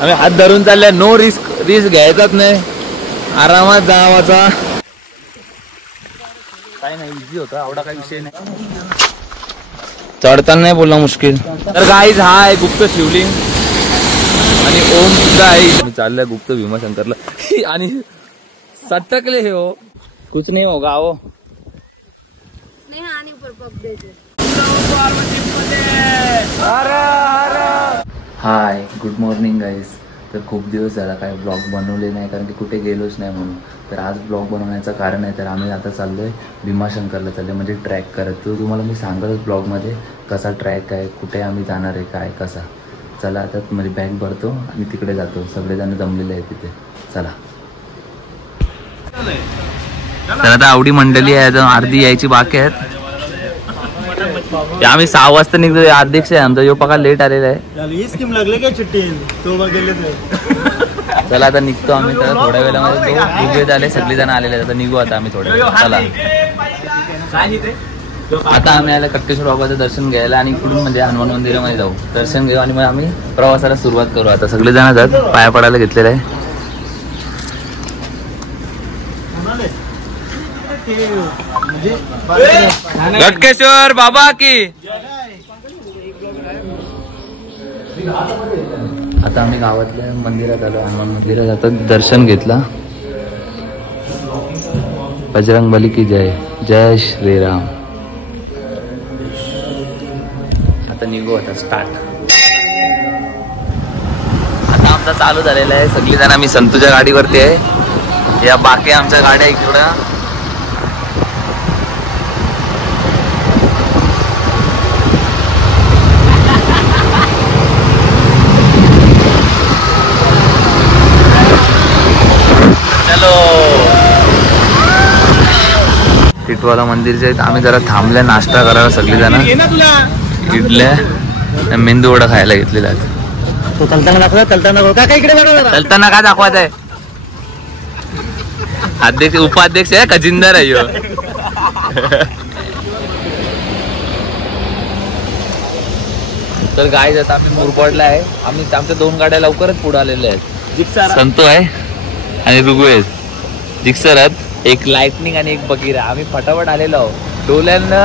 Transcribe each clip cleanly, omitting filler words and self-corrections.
आम्ही हात धरून चालले, नो रिस्क, रिस्क घ्यायचाच नाही, आरामात जावाचा. काय नाही, इझी होता, एवढा काही विषय नाही. चढताना नाही बोलला मुश्किल. तर गाईज हा आहे गुप्त शिवलिंग आणि ओम सुद्धा आहे. मी चाललोय गुप्त भीमाशंकरला आणि सटकले हे हो, कुछ नाही हो गाव. हाय, गुड मॉर्निंग गाईज. तर खूप दिवस झाला काय ब्लॉग बनवले नाही, कारण की कुठे गेलोच नाही म्हणून. तर आज ब्लॉग बनवण्याचं कारण आहे, तर आम्ही आता चाललोय भीमाशंकरला चाललोय, म्हणजे ट्रॅक करत. तो तुम्हाला मी सांगतच ब्लॉगमध्ये कसा ट्रॅक आहे, कुठे आम्ही जाणार आहे, काय कसा. चला आता म्हणजे बॅग भरतो आणि तिकडे जातो. सगळेजण जमलेले आहेत तिथे. चला. तर आता आवडी मंडळी आहे, अजून अर्धी यायची बाकी आहेत. आम्ही 6 वाजता निघतो. अध्यक्ष आहे आमचा, यो पका लेट आलेला आहे. चला आता निघतो आम्ही. तर थोड्या वेळामध्ये तो झाले, सगळे जण आलेले आहेत. आता निघू आता आम्ही थोड्या वेळ. चला आता आम्ही आला कटकेश्वर बाबाचं दर्शन घ्यायला आणि इकडून म्हणजे हनुमान मंदिरामध्ये जाऊ, दर्शन घेऊ आणि मग आम्ही प्रवासाला सुरुवात करू. आता सगळे जण जात पाया पडायला घेतलेलं आहे. कटकेश्वर बाबा की. आता आम्ही गावातल्या मंदिरात आलो, हनुमान मंदिरात. आता दर्शन घेतला. बजरंगबली की जय, जय श्रीराम. आता निघू, आता स्टार्ट. आता आमचा चालू झालेला आहे. सगळी जण आम्ही संतूच्या गाडीवरती आहे. या बाकी आमच्या गाड्या इकडं. टिटवाला मंदिरचे आम्ही जरा थांबल्या नाश्ता करायला. सगळी जण इडल्या मेंदू वडा खायला घेतलेला आहे. चलताना काय दाखवत आहे? अध्यक्ष उपाध्यक्ष आहे, खजिनदार आहे ह्यो. तर गाय जात आम्ही मुरबाडला आहे. आम्ही आमच्या 2 गाड्या लवकरच पुढे आलेल्या आहेत. संतो आहे आणि रुगू आहे. जिक्सरात एक लाइटनिंग आणि एक बगीरा. आम्ही फटाफट आलेलो आहोत. डोल्यांना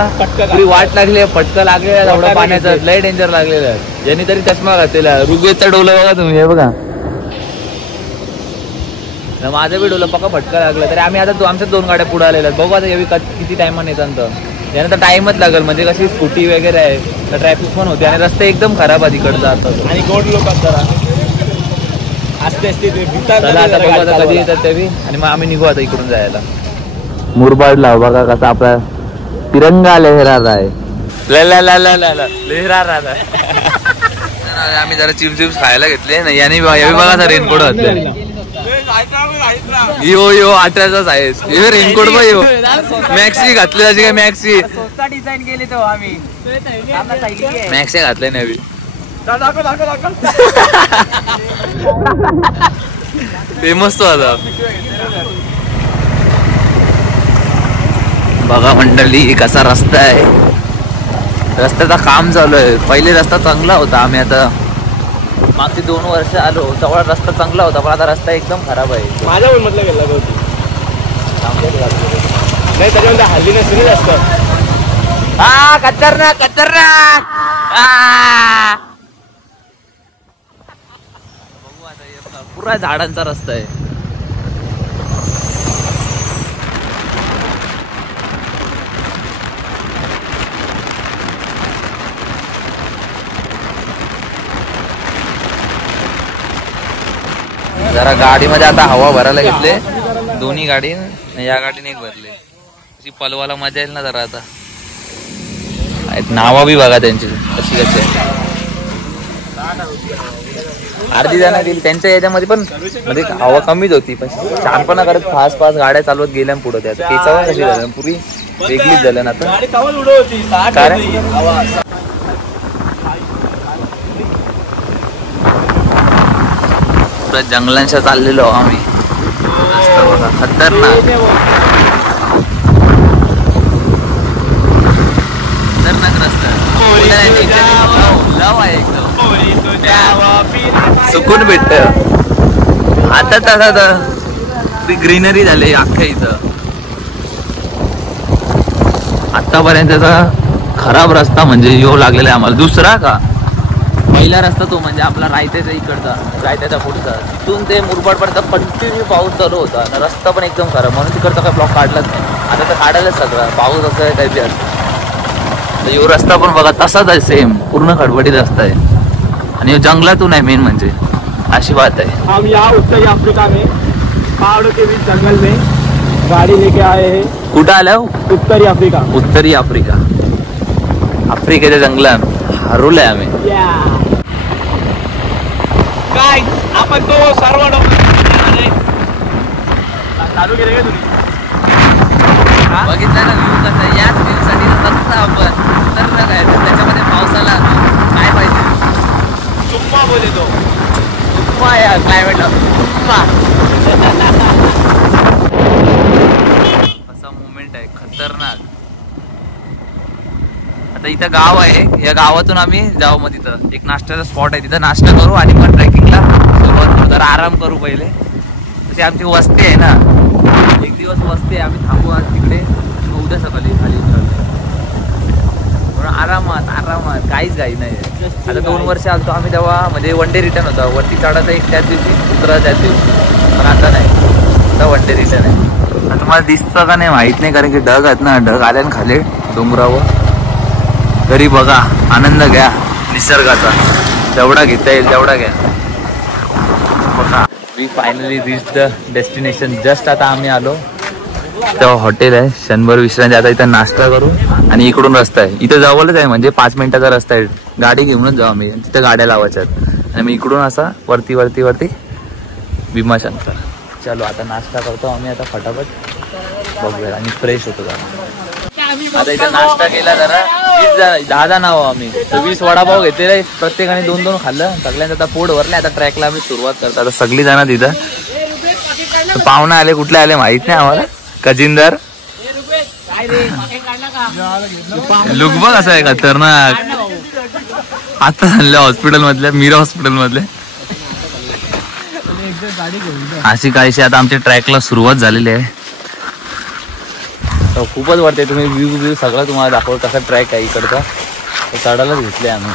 वाट लागली, फटका लागलेला एवढा पाण्याचा, लय डेंजर लागलेला आहे. यांनी तरी चष्मा घातलेला. ऋग्वेदचा डोला बघा तुम्ही, हे बघा. माझा बी डोला पक्का फटका लागला. तरी आम्ही आता आमच्या 2 गाड्या पुढे आलेल्या आहेत. बघू आता किती टायमाने येतात. तर यानंतर टाइमच लागेल, म्हणजे कशी स्कूटी वगैरे आहे, तर ट्रॅफिक पण होते आणि रस्ते एकदम खराब आहे तिकडचा. आणि गोड लोक असतात. चला आता बघू आता कधी येतात ते. आणि मग आम्ही निघू आता इकडून जायला. मुरबाडला बघा कसा आपला तिरंगा लहरा रहा है. लहरा रहा है. आम्ही जरा चिप्स खायला घेतले नाही. याने बघा रेनकोट घातले. यो यो 18चा आहेस. हे रेनकोट बघ, यो मॅक्सी घातले. त्याची काय मॅक्सी डिझाईन केली तो आम्ही मॅक्सी घातले नवी. फेमस तो आता. बघा मंडळी कसा रस्ता आहे. रस्त्याचा काम चालू आहे. पहिले रस्ता चांगला होता. आम्ही आता मागची 2 वर्ष आलो तेव्हा रस्ता चांगला होता, पण आता रस्ता एकदम खराब आहे. माझ्या पण म्हटलं गेला नाही त्याच्यामध्ये हल्ली नसते जास्त. हा खतरनाक खतरनाक. बघू आता पुरा झाडांचा रस्ता आहे. जरा गाडीमध्ये आता हवा भरायला घेतले. दोन्ही गाडी, या गाडीने एक भरले. अशी पलवाला मजा येईल ना जरा. आता नावा बी बघा त्यांची कशी कशी आहे. अर्धी जण गेली त्यांच्या याच्यामध्ये, पण म्हणजे हवा कमीच होती. पण छानपणा करत फास्ट फास्ट गाड्या चालवत गेल्या पुढे. त्या केचावर कशी झाल्या पुरी वेगळीच झाल्या ना आता. जंगलांच्या चाललेलो आम्ही. खतरनाक खतरनाक रस्ता. लव आहे एकदम. सुकून भेटत. आता तसा ती ग्रीनरी झाली अख्ख्या इथं. आतापर्यंतचा खराब रस्ता म्हणजे येऊ लागलेला आहे आम्हाला. दुसरा का पहिला रस्ता तो म्हणजे आपला रायत्याचा इकडचा, रायत्याचा पुढचा, तिथून ते मुरबाडपर्यंत कंटिन्यू पाऊस चालू होता. रस्ता पण एकदम खराब, म्हणून तिकडचा काय ब्लॉक काढलाच नाही. आता तर काढायलाच सगळं, पाऊस असं आहे काही बी असतं. यो रस्ता पण बघा तसाच आहे, सेम पूर्ण खडबडीत रस्ता आहे. आणि जंगलातून आहे मेन म्हणजे, अशी बात आहे. हम यहाँ उत्तरी अफ्रीका में पहाड़ों के बीच जंगल में गाड़ी लेके आए हैं. कुठं आल्या? उत्तरी अफ्रीका. उत्तरी आफ्रिका, आफ्रिकेच्या जंगलात हरवलंय आम्ही. आपण तो सर्व चालू केले का तुम्ही? बघितलं ना व्ह्यू कसा, याच व्ह्यू साठी बघता आपण. तर ना काय त्याच्यामध्ये पावसाला काय पाहिजे? चुम्मा बोले तो चुम्मा या क्लायमेटला असा मुवमेंट आहे खतरनाक. आता इथं गाव आहे, या गावातून आम्ही जाऊ. मग तिथं एक नाश्त्याचा स्पॉट आहे, तिथं नाश्ता करू आणि मग ट्रेकिंगला सुरुवात करू. जरा आराम करू पहिले. तशी आमची वस्ती आहे ना, एक दिवस वस्ती आहे, आम्ही थांबू आज तिकडे. उद्या सकाळी खाली उतरतो. आरामात आरामात, काहीच घाई नाही. आता 2 वर्ष आलतो आम्ही तेव्हा, म्हणजे वन डे रिटर्न होता. वरती चढायचं एक त्याच दिवशी, उतरा त्याच दिवशी. पण आता नाही, आता वन डे रिटर्न आहे. आता तुम्हाला दिसतं का नाही माहित नाही, कारण की ढग आहेत ना, ढग आल्या ना खाली डोंगरावर. तरी बघा, आनंद घ्या निसर्गाचा, जेवढा घेता येईल तेवढा घ्या. बघा, we finally reach the destination. Just आता आम्ही आलो, तेव्हा हॉटेल आहे शंभर विश्रांती. आता इथं नाश्ता करू आणि इकडून रस्ता आहे, इथं जवळच आहे, म्हणजे 5 मिनिटाचा रस्ता आहे. गाडी घेऊनच जाऊ आम्ही, तिथं गाड्या लावायच्यात. आणि मी इकडून असा वरती वरती वरती भीमाशंकर. चलो आता नाश्ता करतो आम्ही आता फटाफट, बघूया आणि फ्रेश होतो जरा. आता इथं नाश्ता केला, जरा 10 नाव आम्ही 20 वडापाव घेतलेले, प्रत्येकाने 2-2 खाल्लं. सगळ्यांचं आता पोट भरले. आता ट्रॅकला आम्ही सुरुवात करतो. आता सगळी जण तिथं पाहुणे आले, कुठले आले माहित नाही आम्हाला. कजिंदर लुक बघ असं आहे खतरनाक. आता झालं हॉस्पिटल मधल्या, मीरा हॉस्पिटल मधले. अशी काहीशी आता आमच्या ट्रॅकला सुरुवात झालेली आहे. खूपच वाटते, तुम्ही व्ह्यू सगळं तुम्हाला दाखवतो कसा ट्रॅक आहे इकडचा. चढायलाच घेतले आम्ही.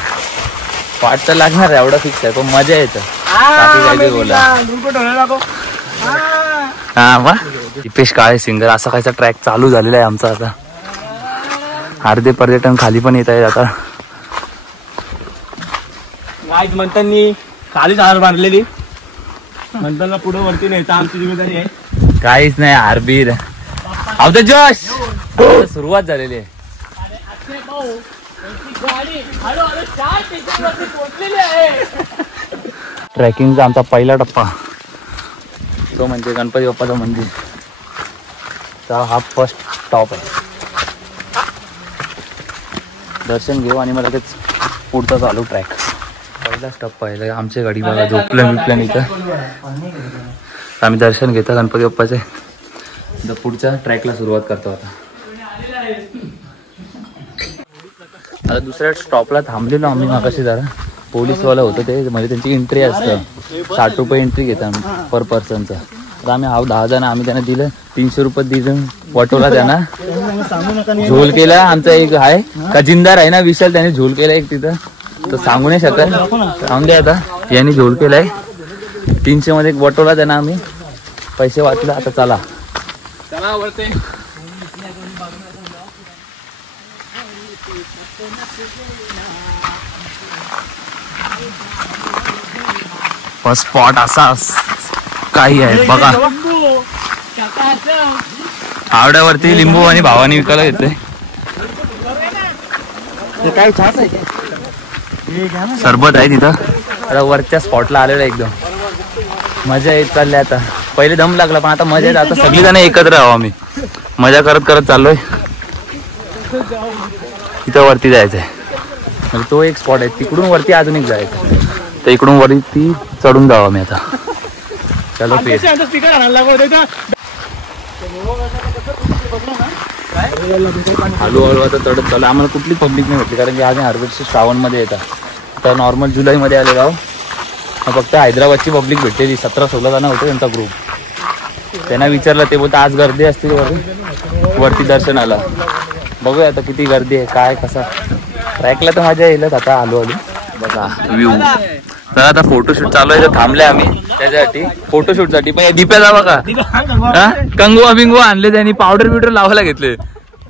पाठ तर लागणार आहे, एवढा फिक्स आहे, पण मजा येतं. काय बोला हा वा. दीपेश काळे सिंगर, असा कायचा ट्रॅक चालू झालेला आहे आमचा. आता अर्धे पर्यटन खाली पण येत आहेत. आता म्हणताना खालीच हार बांधलेली, म्हणताना पुढे वरती न्यायचा आमची जिम्मेदारी आहे. काहीच नाही, आरबीर आव द जोश. सुरुवात झालेली आहे. ट्रेकिंगचा आमचा पहिला टप्पा तो म्हणजे गणपती बाप्पाचं मंदिर. तर हा फर्स्ट स्टॉप आहे. दर्शन घेऊ आणि मला लगेच पुढचा चालू ट्रॅक. पहिला स्टॉप आहे आमच्या गाडी बघा, झोपल्या बिपल्यान इथं. आम्ही दर्शन घेतो गणपती बाप्पाचे. पुढच्या ट्रॅकला सुरुवात करतो. आता दुसऱ्या स्टॉपला थांबलेलो आम्ही मागाशी. जरा पोलीसवाला होतं ते, म्हणजे त्यांची एंट्री असतं, 60 रुपये एंट्री घेतात पर पर्सनचा. तर आम्ही 10 जण, आम्ही त्यांना दिलं 300 रुपये दिलं. वटोला त्यांना झोल केला. आमचा एक आहे कजिंदार आहे ना विशाल, त्याने झोल केला एक तिथं, तर सांगू नाही शकत. सांगून द्या आता, यांनी झोल केलाय 300 मध्ये एक वटोला त्यांना आम्ही पैसे वाटले. आता चला फर्स्ट स्पॉट असा काही आहे बघा. आवड्यावरती लिंबू आणि भावानी विकायला घेतले. सरबत आहे तिथं. आता वरच्या स्पॉटला आलेलं एकदम मजा येत चालली. आता पहिले दम लागला, पण आता मजा येत. आता सगळी जण एकत्र आहो आम्ही, मजा करत करत चाललोय. इथं वरती जायचंय, म्हणजे तो एक स्पॉट आहे. तिकडून वरती अजून एक जायचं, तर इकडून वरती चढून जाऊ आम्ही आता. चलो हळूहळू आता चढत चालू. आम्हाला कुठली पब्लिक नाही भेटली, कारण की आम्ही हार्वेस्टच्या श्रावणमध्ये येतात. तर नॉर्मल जुलैमध्ये आले गाव, फक्त हैदराबादची पब्लिक भेटलेली 17-16 जण होते त्यांचा ग्रुप. त्यांना विचारलं ते बोलतं आज गर्दी असते वरती दर्शनाला. बघूया आता किती गर्दी आहे काय कसं. ट्रॅकला तर मजा येईलच. आता आलो बघा व्ह्यू. तर आता फोटोशूट चालू आहे तर थांबले आम्ही त्याच्यासाठी फोटोशूटसाठी. पण दीप्याला बघा कंगवा बिंगवा आणले त्यांनी पावडर बिवडर लावायला घेतले.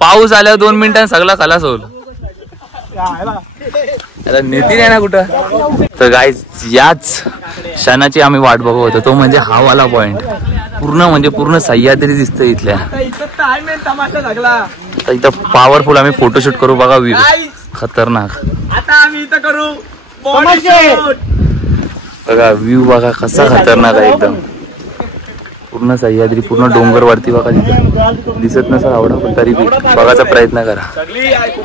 पाऊस आल्यावर 2 मिनिटांनी सगळा खलास होईल. आता नेती नाही ना कुठं. तर गाईज याच क्षणाची आम्ही वाट बघत होतो. तो म्हणजे हा वाला पॉइंट पूर्ण सह्याद्री दिसतं इथल्या. तर इथं पॉवरफुल आम्ही फोटोशूट करू बघा. व्ह्यू खतरनाक. आता आम्ही इथं करू बघा व्ह्यू बघा कसा खतरनाक आहे एकदम. पूर्ण सह्याद्री पूर्ण डोंगर वरती बघा. तिथं दिसत नसेल आवडा पण तरी बघायचा प्रयत्न करा.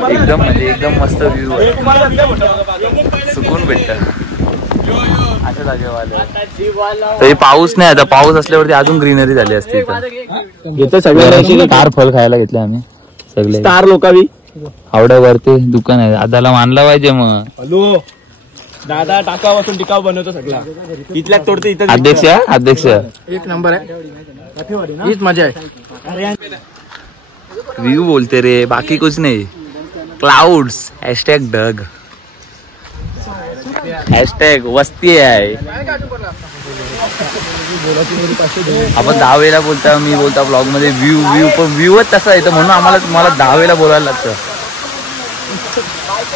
एकदम म्हणजे एकदम मस्त व्ह्यू आहे. सुकून भेटतं अशा जागेवर. तरी पाऊस नाही आता. पाऊस असल्यावरती अजून ग्रीनरी झाली असते. इथं सगळ्या स्टार फळ खायला घेतले आम्ही सगळे. स्टार लोकावी आवड्यावरती दुकान आहे. दादाला मानला पाहिजे मग. हॅलो दादा टाकावापासून टिकाव बनवतो सगळा. इथल्या तोडते इथं. अध्यक्ष एक नंबर आहे. हीच मजा आहे. व्ह्यू बोलते रे बाकी कुछ नाही. क्लाउड्स #ढग #वस्ती आहे. आपण 10 वेळेला बोलता मी बोलता ब्लॉग मध्ये व्ह्यू पण व्ह्यूच तसा येतं म्हणून मला 10 वेळेला बोलायला लागतं.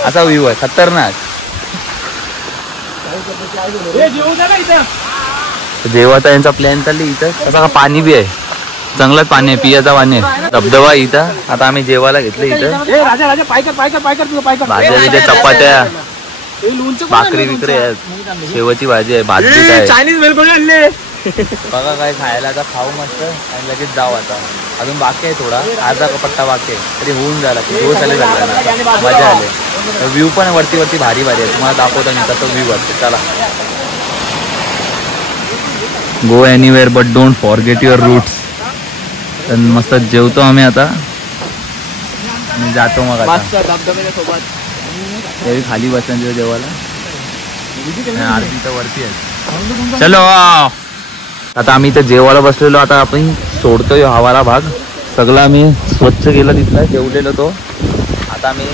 असा व्ह्यू आहे खतरनाक. जेवायचा यांचा प्लॅन चालली. इथं तसा का पाणी बी आहे. चांगलंच पाणी आहे. पियाचा पाणी आहे. धबधबा इथं. आता आम्ही जेवायला घेतलं इथं. भाज्या बिज्या चपात्या भाकरी विक्री आहेत. शेवची भाजी आहे. भाजी आहे. चायनीज वेलकोणी आणले बघा काय खायला. आता खाऊ मस्त आणि लगेच जाऊ. आता अजून बाकी आहे थोडा अर्धा पट्टा बाकी आहे तरी होऊन जायला. मजा आली. व्ह्यू पण वरती भारी आहे. तुम्हाला दाखवतो मी कसं व्ह्यू असते. चला go anywhere but don't forget your roots. तर मस्त जेवतो आम्ही आता आणि जातो मग आता. त्यावेळी खाली बसायचं जेवायला. आरती तर वरती आहे. चलो आता आम्ही इथं जेवायला बसलेलो. आता आपण सोडतोय हवाला भाग सगळा. आम्ही स्वच्छ केलं तिथला जेवलेलो तो. आता आम्ही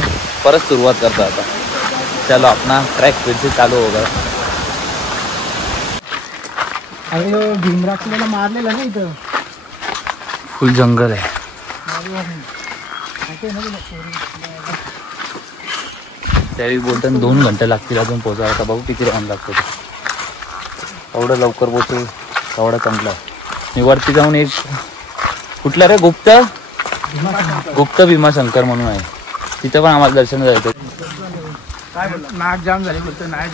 परत सुरुवात करतो आता. चलो अपना ट्रॅक फिर से चालू होगा. भीमराक्षला मारलेला ना इथं. फुल जंगल आहे. त्यावेळी बोलताना 2 घंटे लागतील अजून पोहोचायला. आता बघू किती टाइम लागतो. एवढं लवकर पोहोचेल एवढा चांगला. मी वरती जाऊन एक कुठला रे गुप्त भीमाशंकर म्हणून आहे. तिथं पण आम्हाला दर्शन जायचं. नाक जाम झाले नाही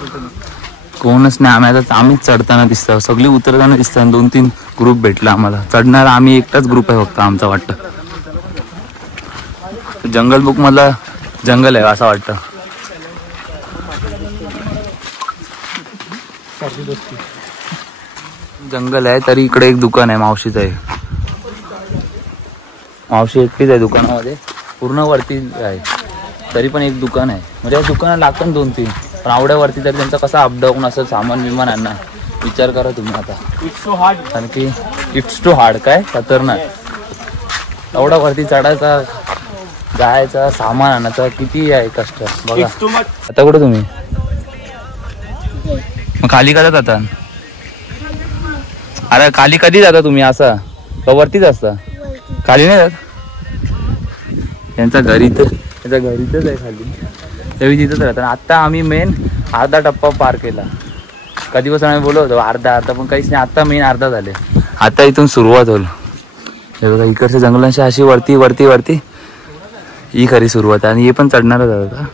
कोणच नाही. आम्हीच चढताना दिसतं. सगळी उतरताना दिसतात. 2-3 ग्रुप भेटला आम्हाला. चढणारा आम्ही एकटाच ग्रुप आहे फक्त आमचा वाटतं. जंगल बुक मधला जंगल आहे असं वाटतं. जंगल आहे तरी इकडे एक दुकान आहे मावशीचं आहे. मावशी एकटीच आहे दुकानामध्ये. पूर्ण वरती आहे तरी पण एक दुकान आहे. म्हणजे या दुकानात लागतं 2-3 पण आवड्यावरती तरी त्यांचा कसा अपडाऊन असं सामान विमान आणणार विचार करा तुम्ही आता. कारण की इट्स टू हार्ड. काय खतरनाक. एवढा वरती चढायचा जायचा सामान आणायचा किती आहे कष्ट बघा. आता कुठे तुम्ही मग खाली कधी जाता. अरे खाली कधी जाता तुम्ही. असा का वरतीच असता. खाली नाही जात. त्यांचा घरीच आहे खाली. तेव्हा तिथंच राहतात. आता आम्ही मेन अर्धा टप्पा पार केला. कधीपासून आम्ही बोलत होतो अर्धा पण काहीच नाही. आता मेन अर्धा झाले. आता इथून सुरुवात होईल. हे बघा इकडच्या जंगलांची अशी वरती ही खरी सुरुवात आहे. आणि हे पण चढणारच आता.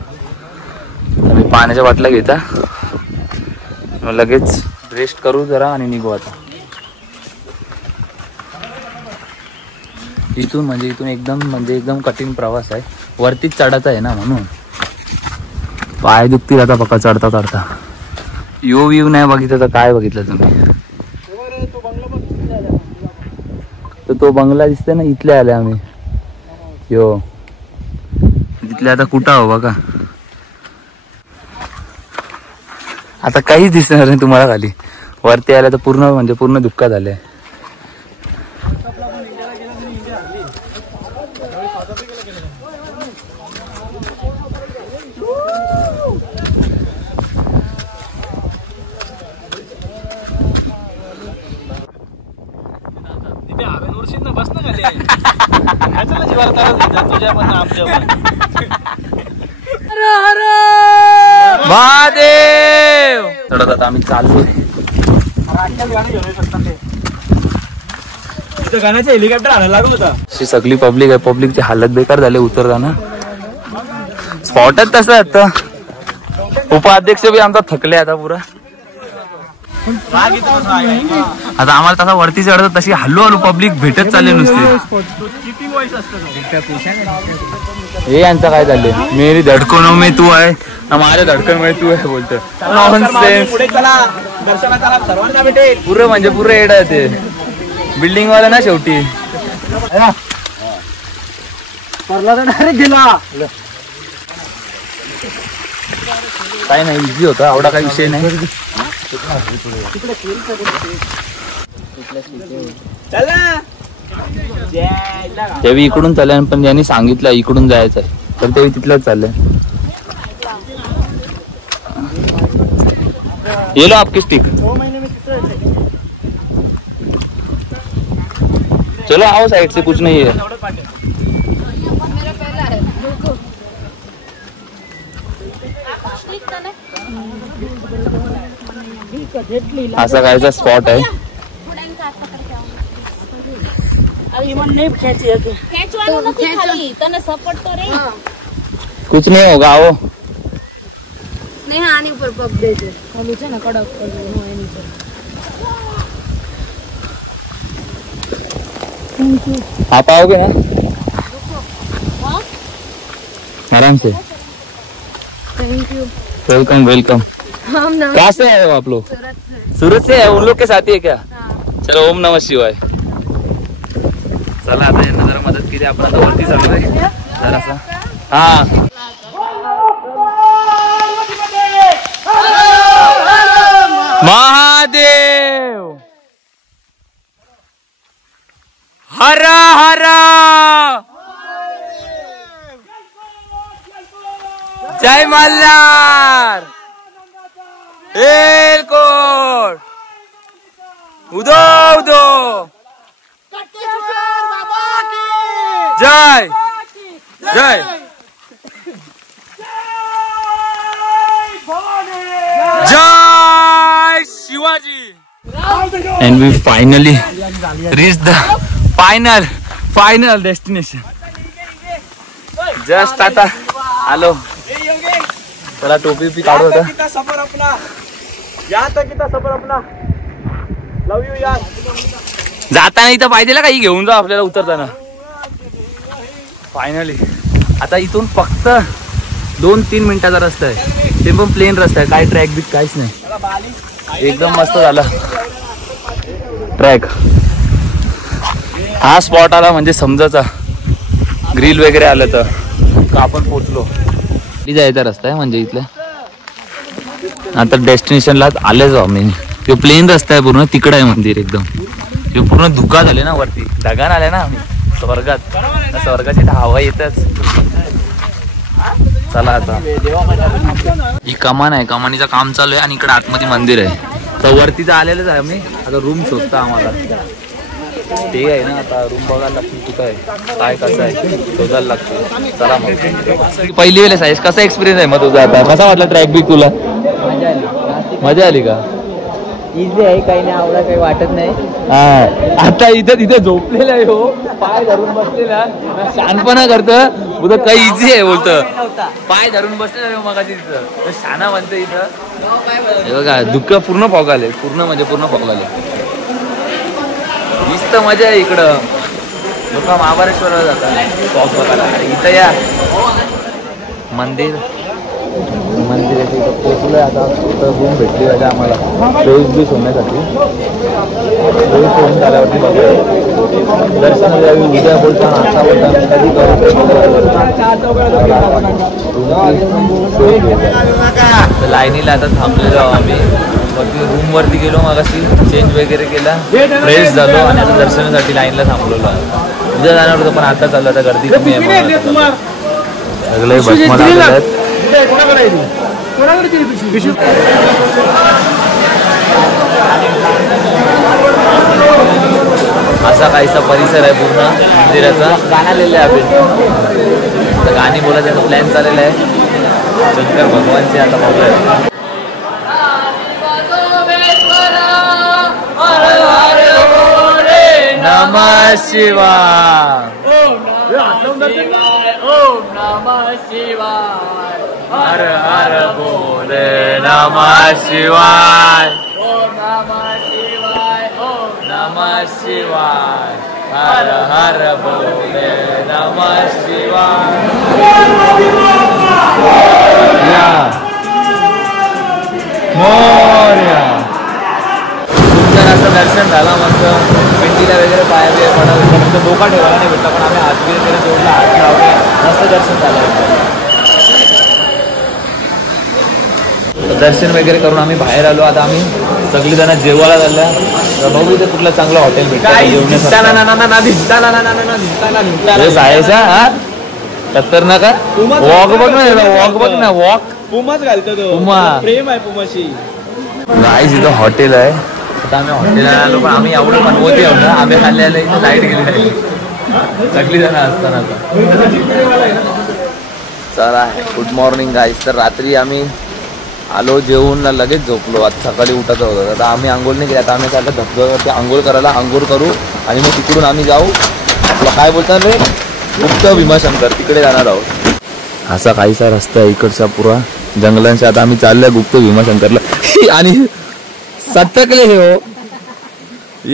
आम्ही पाण्याच्या बाटल्या घेता मग लगेच रेस्ट करू जरा आणि निघू आता. इथून एकदम कठीण प्रवास आहे. वरतीच चढायचा आहे ना म्हणून पाय दुखतील आता पक्का चढता. व्ह्यू नाही बघितलं तर काय बघितलं तुम्ही. तर तो बंगला दिसतोय ना इथले आले आम्ही. तिथले आता कुठं आहो बघा. आता काहीच दिसणार नाही तुम्हाला खाली. वरती आल्या तर पूर्ण म्हणजे पूर्ण दुःख झालंय. बस ना खाली तुझ्या पण आमच्या महादेव. चढत आता आम्ही चाललोय. गाण्याचं हेलिकॉप्टर आणायला लागलं होता. अशी सगळी पब्लिक आहे. पब्लिकची हालत बेकार झाली उतरताना. स्पॉटच तसं आता. उपाध्यक्ष बी आमचा थकले आता पुरा. आता आम्हाला तसा वरती चढत तशी हळूहळू पब्लिक भेटत चालले नुसते. हे यांचं काय झाले. मेरी धडकन में तू आहे ना माझ्या धडकन मध्ये तू आहे बोलतो. पुरं म्हणजे पुरं एड आहे ते बिल्डिंग वाला ना शेवटी. काय नाही इझी होता एवढा काही विषय नाही. तेव्हा इकडून चालले पण यांनी सांगितलं इकडून जायचं आहे तर तेव्हा तिथलंच चाललंय. ये लो आपकी स्टिक. चलो आओ साइड से कुछ नहीं है. असा कायचा स्पॉट आहे. कुछ नहीं होगा आओ. आप आओगे ना आराम से. Thank you. Welcome welcome. कहाँ से आए हो आप लोग. सूरत से है. उन लोग के साथ ही है क्या. चलो ओम नमः शिवाय. चला आता यांना जरा मदत केली आपण आता वरती चाललोय जरासा. हा महादेव हर हर जय मल्हार. एलकोट उदो उदो जय जय जय Shivaji. And we finally reached the final destination. Just आता आलो. चला टोपी भी काढू होता. सफर अपना यहाँ तक कितना सफर अपना. लव यू यार. जाताना इथं पाहिजे ना काही घेऊन जा आपल्याला उतरताना. फायनली आता इथून फक्त 2-3 मिनिटाचा रस्ता आहे. ते पण प्लेन रस्ता आहे. काय ट्रॅक बी काहीच नाही. एकदम मस्त झाला ट्रॅक. हा स्पॉट आला म्हणजे समजायचा ग्रिल वगैरे आलं तर का आपण पोचलो. जायचा रस्ता आहे म्हणजे इथल्या. आता डेस्टिनेशनला आलेच आम्ही. तो प्लेन रस्ता आहे पूर्ण. तिकडं आहे मंदिर एकदम. ते पूर्ण धुका झाले ना वरती. ढगान आले ना आम्ही स्वर्गात. स्वर्गाची हवा येतच. चला आता ही कमान आहे. कमानीचं काम चालू आहे आणि इकडे आतमध्ये मंदिर आहे. तर वरती तर आलेलंच आहे आम्ही. आता रूम शोधता आम्हाला. ते आहे ना आता रूम बघायला लागतो कुठं आहे काय कसं आहे शोधायला लागतं. चला मग पहिली वेळेस आहेस. कसा एक्सपिरियन्स आहे मग तुझा आता. कसा वाटला ट्रॅक बी तुला. मजा आली का. इझी आहे काही नाही. आवडा काही वाटत नाही. हा आता इथं तिथे झोपलेला आहे हो. पाय धरून बसलेला शहाणपणा करतं उद्या काही इझी आहे बोलतं. पाय धरून बसलेला आहे मगाशी तिथं शाना म्हणतं इथं. हे बघा दुःख पूर्ण फॉगाले. पूर्ण म्हणजे पूर्ण फॉगाले. नुसतं मजा आहे इकडं. लोक महाबळेश्वरला जातात पाऊस बघायला. इथं या मंदिर थांबलोय आता. रूम भेटली पाहिजे आम्हाला फ्रेश बीस होण्यासाठी. फ्रेश होऊन झाल्यावरती बघूया दर्शन उद्या बोलताना आता बोलताना कधी करू. लाईनीला आता थांबलेलो आम्ही. वरती रूमवरती गेलो मग अशी चेंज वगैरे केला, फ्रेश झालो आणि आता दर्शनासाठी लाईनला थांबलेलो. उद्या जाणार होतं पण आता चाललं. आता गर्दी कमी आहे. सगळे भस्म लागलेत. असा काहीसा परिसर आहे पूर्ण मंदिराचा. गाणं लिहिलं आहे आपण. गाणी बोलायचा प्लॅन चाललेला आहे शंकर भगवानचे. आता बघूया. नमः शिवाय. ओम नमः शिवाय. हर हर बोले नमः शिवाय. ओम नमः शिवाय. ओम नमः शिवाय. हर हर बोले नमः शिवाय. मोरया. सुंदर असं दर्शन झालं. मस्त पिंडीला वगैरे पाय बिय पडा मस्त डोका ठेवायला नाही भेटला पण आम्ही हात वगैरे जोडला, हात लावले. मस्त दर्शन झालं. दर्शन वगैरे करून आम्ही बाहेर आलो. आता आम्ही सगळी जण जेवायला झाल्या. तर बघू इथे कुठलं चांगलं हॉटेल भेटतं तर ना का. वॉक बघ ना, वॉक बघ ना, वॉक. पुमाच घालतो तो. पुमा प्रेम आहे पुमाशी. गाईस इथं हॉटेल आहे. आता आम्ही हॉटेलला आलो पण आम्ही एवढं बनवते होतं. आम्ही खाल्ल्याला इथे लाईट गेली नाही सगळी जण असताना. चला गुड मॉर्निंग गाईस. तर रात्री आम्ही आलो जेवून लगेच झोपलो. आज सकाळी उठायचं होतं. आता आम्ही आंघोळ नाही केली. आता आम्ही चाललं धबधब्यावरती आंघोळ करायला. आंघोळ करू आणि मग तिकडून आम्ही जाऊ आपलं काय बोलतात रे गुप्त भीमाशंकर तिकडे जाणार आहोत. असा काहीसा रस्ता आहे इकडचा पुरा जंगलांच्या. आता आम्ही चाललोय गुप्त भीमाशंकरला. आणि सतकले हे हो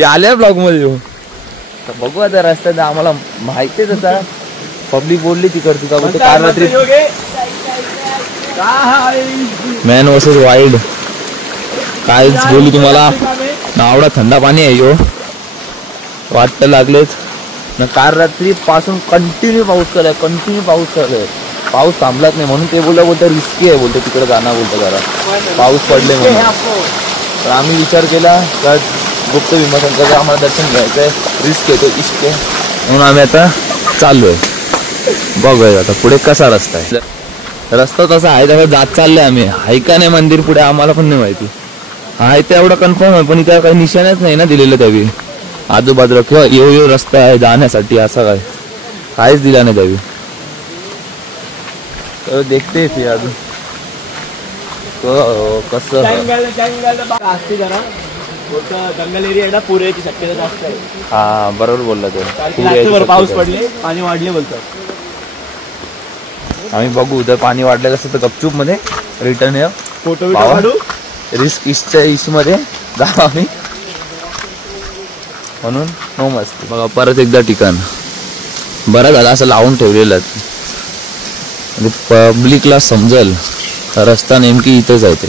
आल्या ब्लॉग मध्ये हो. तर बघू आता रस्त्यात आम्हाला माहितीच आता पब्लिक बोलली तिकडची का बोलते काल रात्री मॅन वर्सेस वाईल्ड. कायच बोलू तुम्हाला. आवडा थंडा पाणी आहे यो वाटतं लागलेच ना. काल रात्री पासून कंटिन्यू पाऊस चालू आहे. कंटिन्यू पाऊस चालू आहे. पाऊस थांबलाच नाही म्हणून ते बोलतं रिस्की आहे बोलते तिकडे जाणार बोलतं जरा पाऊस पडले म्हणून. तर आम्ही विचार केला तर गुप्त भीमाशंकरचं आम्हाला दर्शन घ्यायचं आहे. रिस्क येतो इश्क आहे म्हणून आम्ही आता चाललोय. बघूया आता पुढे कसा रस्ता आहे. रस्ता तसा आहे त्याला जात चाललंय आम्ही. आहे का नाही मंदिर पुढे आम्हाला पण नाही माहिती. आहे ते एवढं कन्फर्म आहे पण इथं काही निशाणच नाही ना दिलेलं त्यावेळी आजूबाजूला किंवा यो रस्ता आहे जाण्यासाठी असं काय काहीच दिला नाही त्यावेळी. तर देखते फिर अजून कसं जंगल एरिया पुरायची शक्यता जास्त आहे. हा बरोबर बोलला तो. पाऊस पडले पाणी वाढले बोलतात. आम्ही बघू उद्या पाणी वाढलेलं असतं तर गपचूप मध्ये रिटर्न येऊ. फोटो काढू. रिस्क ईस्टच्या ईस्ट मध्ये जाऊ आम्ही म्हणून नो मस्त. बघा परत एकदा ठिकाण बरं झालं असं लावून ठेवलेलं म्हणजे पब्लिकला समजेल रस्ता नेमकी इथंच आहे. ते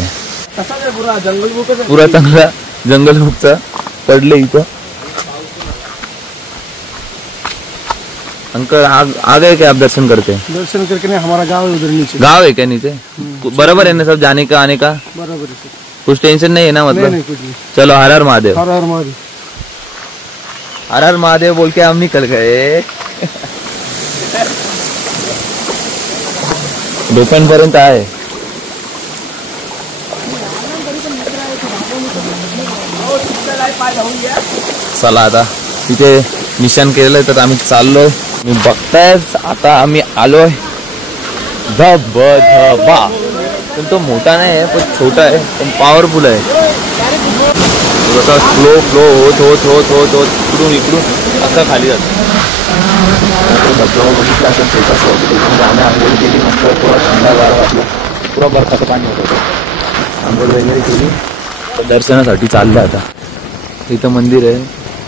पुरा चांगला जंगल बुकचा पडले इथं. अंकल आ गए क्या आप दर्शन करके? दर्शन करके नहीं हमारा गाँव है उधर नीचे. गाँव है क्या नीचे? बराबर है ना सब जाने का आने का? बराबर है. कुछ टेंशन नहीं है ना मतलब? नहीं कुछ नहीं. चलो हर हर महादेव. हर हर महादेव. हर हर महादेव बोल के हम निकल गए. दोपहरपर्यंत आहे. चला आता तिथे निशाण केलेलं आहे तर आम्ही चाललोय. मी बघताय आता आम्ही आलोय धबधबा. पण तो मोठा नाही आहे पण छोटा आहे पण पॉवरफुल आहे. जसा फ्लो फ्लो होत होत होत होत होत इकडून इकडून असा खाली जातो. पुरा बर्फाचं पाणी होतं. आंघोळ वगैरे केली तर दर्शनासाठी चाललं आता. इथं मंदिर आहे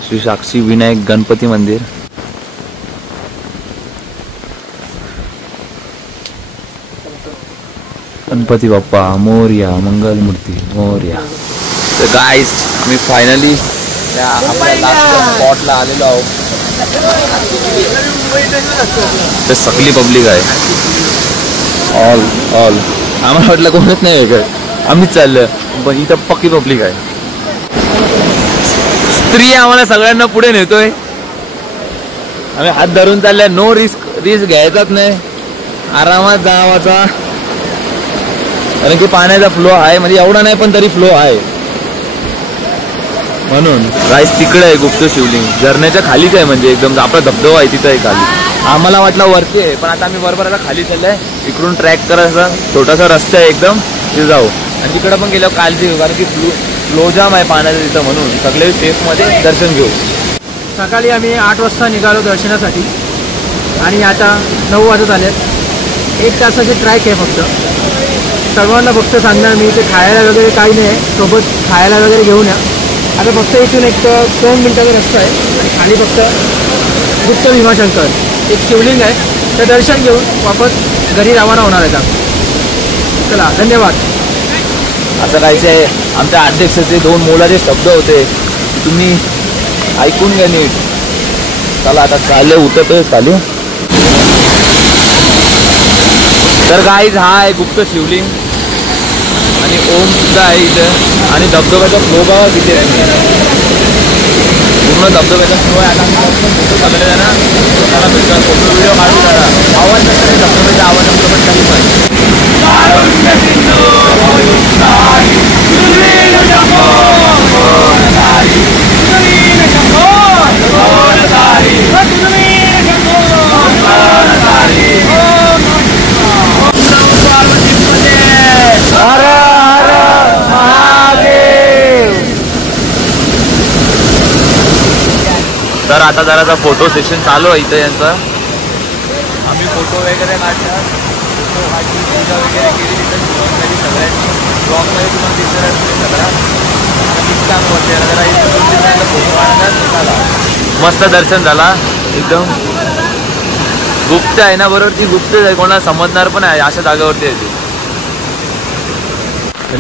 श्री साक्षी विनायक गणपती मंदिर. गणपती बाप्पा मोरया, मंगलमूर्ती मोरया. तर गाईस आम्ही फायनली त्या आपल्या लास्ट स्पॉटला आलेलो आहोत. तर सगळी पब्लिक आहे. ऑल आम्हाला वाटलं कोणच नाही वेगळं, आम्हीच चाललं, पण इथं पक्की पब्लिक आहे. स्त्री आम्हाला सगळ्यांना पुढे नेतोय. आम्ही हात धरून चालल्या. नो रिस्क घ्यायचाच नाही, आरामात जावाचा. कारण की पाण्याचा फ्लो आहे, म्हणजे एवढा नाही पण तरी फ्लो आहे. म्हणून गाईस तिकडे आहे गुप्त शिवलिंग, झरण्याच्या खालीच आहे, म्हणजे एकदम आपला धबधबा आहे तिथं आहे खाली. आम्हाला वाटलं वरती आहे, पण आता आम्ही बरोबर आता खाली चाललंय. इकडून ट्रॅक करायचा छोटासा रस्ता आहे एकदम, तिथे जाऊ. आणि तिकडे पण गेल्यावर काळजी घेऊ, कारण की फ्लो जाम आहे पाण्याचं तिथं. म्हणून सगळे सेफमध्ये दर्शन घेऊ. सकाळी आम्ही 8 वाजता निघालो दर्शनासाठी आणि आता 9 वाजत आलेत. 1 तासाचे ट्रॅक आहे फक्त. सर्वांना फक्त सांगणार मी, ते खायला वगैरे काही नाही, सोबत खायला वगैरे घेऊन या. आता फक्त इथून एक 2 मिनिटाचा रस्ता आहे आणि खाली फक्त गुप्त भीमाशंकर एक शिवलिंग आहे, तर दर्शन घेऊन वापस घरी रवाना होणार आहे. चला धन्यवाद. असं काहीच आहे. आमच्या अध्यक्षाचे 2 मोलाचे शब्द होते, तुम्ही ऐकून घ्या नीट. चला आता चालले, उतरतोय चालू. तर गाईज हा आहे गुप्त शिवलिंग आणि ओम सुद्धा आहे इथं. आणि धबधब्याचा फ्लो बघा किती आहे, पूर्ण धबधब्याचा फ्लो आहे. आता चालले ना, त्याला भेटतो फोटो व्हिडिओ काढून जरा आवाज नसतो, धबधब्याचा आवाज असतो पण तरी पण. तर आता जरासा फोटो सेशन चालू आहे इथं यांचं. आम्ही फोटो वगैरे काढला, फोटो काढली, पूजा वगैरे केली, तिथं केली सगळ्यांनी. ब्लॉगमध्ये तुम्हाला दिसणार सगळा फोटो काढला. मस्त दर्शन झाला एकदम. गुप्त आहे ना, बरोबर ती गुप्त आहे, कोणाला समजणार पण आहे अशा जागेवरती आहे ती.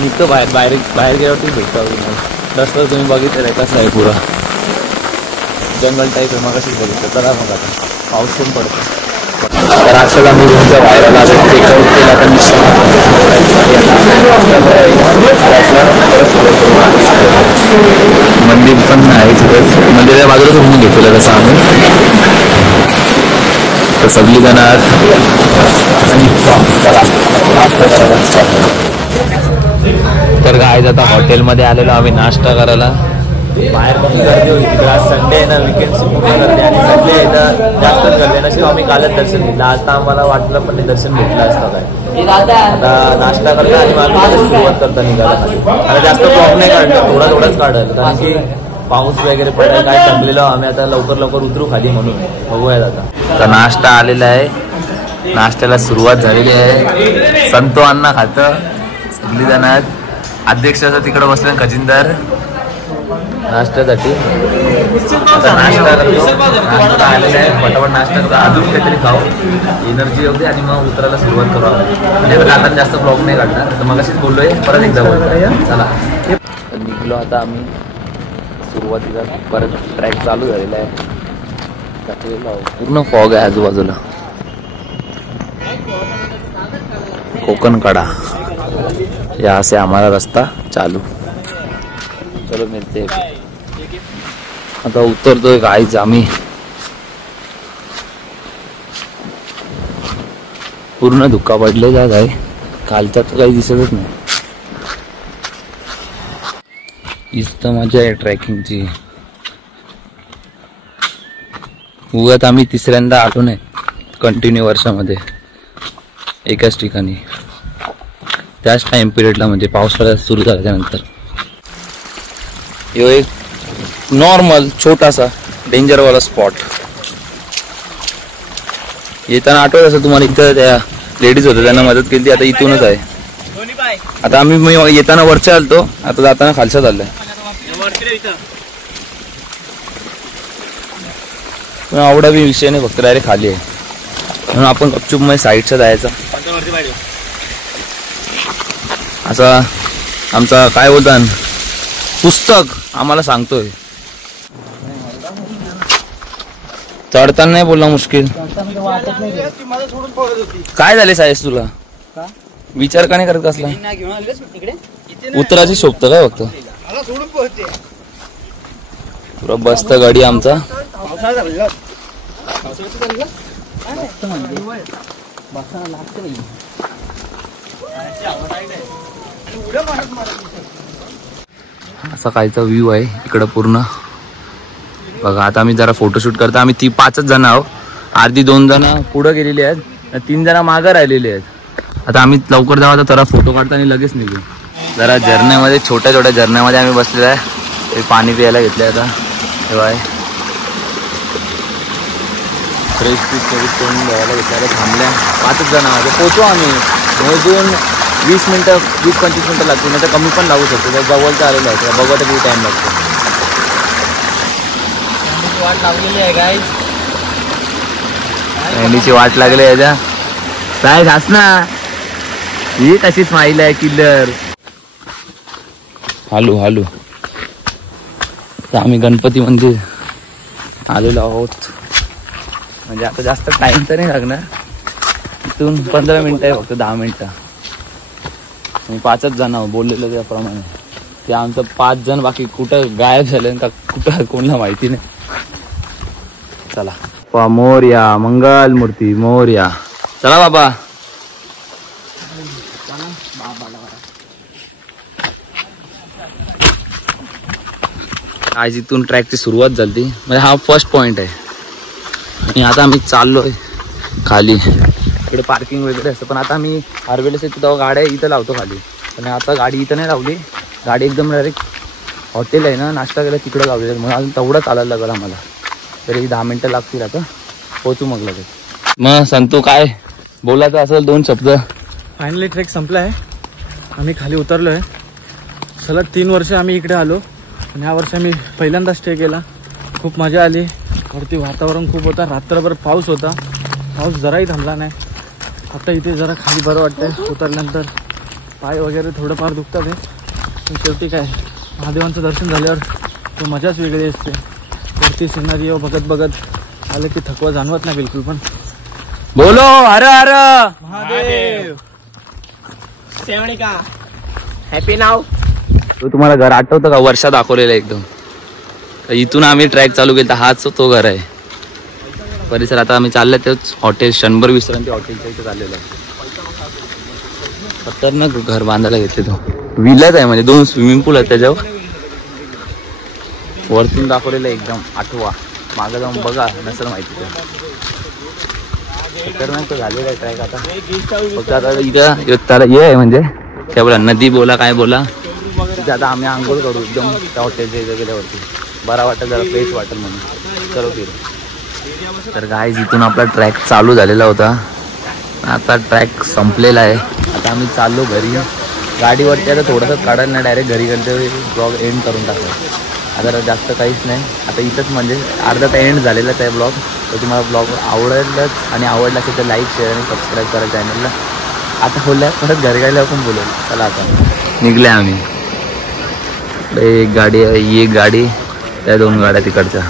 इतकं बाहेर गेल्यावरती भेटतो. रस्ता तुम्ही बघितलं कसं आहे, पुरा जंगल टाईप आहे. मग कशीच बघितलं. चला मग आता पाऊस पण पडतो. तर आजकाल आम्ही रूमच्या बाहेर आला, चेकआउट केला. आता मंदिर पण आहे, मंदिराच्या बाजूला रूम घेतलेलं तसं आम्ही. तर सगळी जण तर काय आता हॉटेलमध्ये आलेलो आम्ही नाश्ता करायला. बाहेर पण गर्दी होती तिकडे. आज संडे आहे ना, विकेंडची पूर्ण गर्दी आणि संडे इथं जास्तच गर्दी. नशीब आम्ही कालच दर्शन घेतलं, आज तर आम्हाला वाटलं पण नाही दर्शन घेतलं असतं काय. आता नाश्ता करता आणि आम्ही सुरुवात करता निघाला. आता जास्त ब्लॉग नाही काढलं, थोडाच काढलं, कारण की पाऊस वगैरे पडायला काय थकलेलो आम्ही. आता लवकर उतरू खाली, म्हणून बघूयात आता. तर नाश्ता आलेला आहे, नाश्त्याला सुरुवात झालेली आहे. संतो अण्णा खातं, सगळी जण आहेत. अध्यक्षाचं तिकडं बसले खजिनदार नाश्त्यासाठी. आता नाश्ता करतो, नाश्ता आलेला आहे, पटापट नाश्ता करतो, अजून काहीतरी खाऊ, एनर्जी होते आणि मग उतरायला सुरुवात करू. म्हणजे आता जाताना जास्त ब्लॉग नाही काढणार, तर मग अशीच बोललोय, परत एकदा बोलतोय. चला निघलो आता आम्ही. सुरुवातीला परत ट्रॅक चालू झालेला आहे. पूर्ण फॉग आहे आजूबाजूला. कोकण कडा यहाँ से हमारा रास्ता चालू. चलो मिलते हैं. आता उतरतोय गाईच आम्ही. पूर्ण धुक्का पडलेला आहे, कालचा तर काही दिसतच नाही. इस्त मजा आहे ट्रॅकिंगची. उगाच आम्ही तिसऱ्यांदा आलो नाही कंटिन्यू वर्षामध्ये एकाच ठिकाणी, त्याच टाइम पिरियडला, म्हणजे पावसाळा सुरू झाल्यानंतर. यो एक नॉर्मल छोटासा डेंजरवाला स्पॉट. येताना आठवत असं तुम्हाला, इथं त्या लेडीज होत्या त्यांना मदत केली, आता इथूनच आहे. आता आम्ही येताना वरच्या आलतो, आता जाताना खालच्या चाललंय. आवडा बी विषय नाही, फक्त डायरेक्ट खाली आहे. म्हणून आपण गपचूप मध्ये साईडच्या जायचा. असा आमचा काय बोलतात पुस्तक आम्हाला सांगतोय. चढताना नाही बोलला मुश्किल. काय झाले सायस तुला? विचार का नाही करत कसला? उतराची शोभत काय फक्त पुरा बसत गाडी आमचा. असा कायचा व्ह्यू आहे इकडं पूर्ण बघा. आता आम्ही जरा फोटोशूट करता. आम्ही 5च जण आहोत. अर्धी 2 जण पुढे गेलेली आहेत, 3 जण मागं राहिलेले आहेत. आता आम्ही लवकर जाऊ. आता जरा फोटो काढता आणि लगेच निघू. जरा झरण्यामध्ये छोट्या छोट्या झरण्यामध्ये आम्ही बसलेलो आहे. ते पाणी प्यायला घेतलंय. आता तेव्हा फ्रेश पीस करून द्यायला घेतलं. थांबल्या 5च जण आहोत. पोचू आम्ही मोजून 20 मिनटं 20-25 मिनटं लागतील. नाही तर कमी पण लागू शकतो. त्या जवळचं आलेलं आहे. बघा तर किती टाईम लागतो. वाट लागलेली आहे गाईस. मेंढीची वाट लागली याच्या. काय घास ना ही कशी स्माईल आहे किल्लर. हालू हालू. आम्ही गणपती मंदिर आलेलो आहोत. म्हणजे आता जास्त टाइम तर नाही लागणार. इथून 15 मिनिटं आहे फक्त. 10 मिनिटं. 5च जण आहोत बोललेलं त्याप्रमाणे. ते आमचं 5 जण बाकी कुठं गायब झाले का कुठं कोणाला माहिती नाही. चला मोर्या मंगल मूर्ती मोर्या. चला बाबा. आज इथून ट्रॅकची सुरुवात झाली. म्हणजे हा फर्स्ट पॉइंट आहे. आणि आता आम्ही चाललोय खाली. इकडे पार्किंग वगैरे असतं. पण आता आम्ही हार्वेलेस तेव्हा गाड्या इथं लावतो खाली. पण आता गाडी इथं नाही लावली. गाडी एकदम डायरेक्ट हॉटेल आहे ना नाश्ता केला तिकडे लावलेलं. म्हणून अजून तेवढं चालायला लागेल आम्हाला. तरी 10 मिनटं लागतील. आता पोचू मग लगेच. मग संतू काय बोलायचं असेल 2 शब्द. फायनली ट्रेक संपला आहे. आम्ही खाली उतरलो आहे. सलग 3 वर्ष आम्ही इकडे आलो. आणि ह्या वर्षी आम्ही पहिल्यांदा स्टे केला. खूप मजा आली. वरती वातावरण खूप होता. रात्रभर पाऊस होता. पाऊस जराही थांबला नाही. आता इथे जरा खाली बरं वाटतंय. उतरल्यानंतर पाय वगैरे थोडंफार दुखतात आहे. पण शेवटी काय महादेवांचं दर्शन झाल्यावर तो मजाच वेगळी असते. वरती सिनरी बघत बघत आलं की थकवा जाणवत नाही बिलकुल पण. बोलो हर हर महादेव. सेवणिका हॅपी नाव. तो तुम्हाला घर आठवतं का? वर्षा दाखवलेला एकदम. इथून आम्ही ट्रॅक चालू केला. हाच तो घर आहे परिसर. आता आम्ही चाललोय तेच हॉटेल शंभर विश्रांती हॉटेलच्या इथे चाललेलं आहे. खतरनाक घर बांधायला घेतले. तो विलाच आहे म्हणजे 2 स्विमिंग पूल आहेत त्याच्यावर. वरतून दाखवलेलं एकदम. आठवा मागं जाऊन बघा नसेल माहिती. खतरनाक तो झालेला आहे ट्रॅक. आता फक्त आता इथं त्याला हे आहे म्हणजे काय बोला नदी बोला काय बोला. तिथे आता आम्ही आंघोळ करू एकदम त्या हॉटेलच्या इथे गेल्यावरती. बरा वाटेल जरा फ्रेश वाटेल म्हणून. चलो फिरू. तर गाईज इथून आपला ट्रॅक चालू झालेला होता. आता ट्रॅक संपलेला आहे. आता आम्ही चाललो घरी. गाडीवरती आता थोडंसं काढायला नाही डायरेक्ट घरी गेलं ब्लॉग एंड करून टाकला. आता जास्त काहीच नाही. आता इथंच म्हणजे अर्धा तर एंड झालेलाच आहे ब्लॉग. तर तुम्हाला ब्लॉग आवडलंच आणि आवडला असेल तर लाईक शेअर आणि सबस्क्राईब करा चॅनलला. आता बोलल्या परत घरी गेल्यावर पण बोलेल. चला आता निघले आम्ही. एक गाडी आहे ही एक गाडी त्या 2 गाड्या तिकडच्या.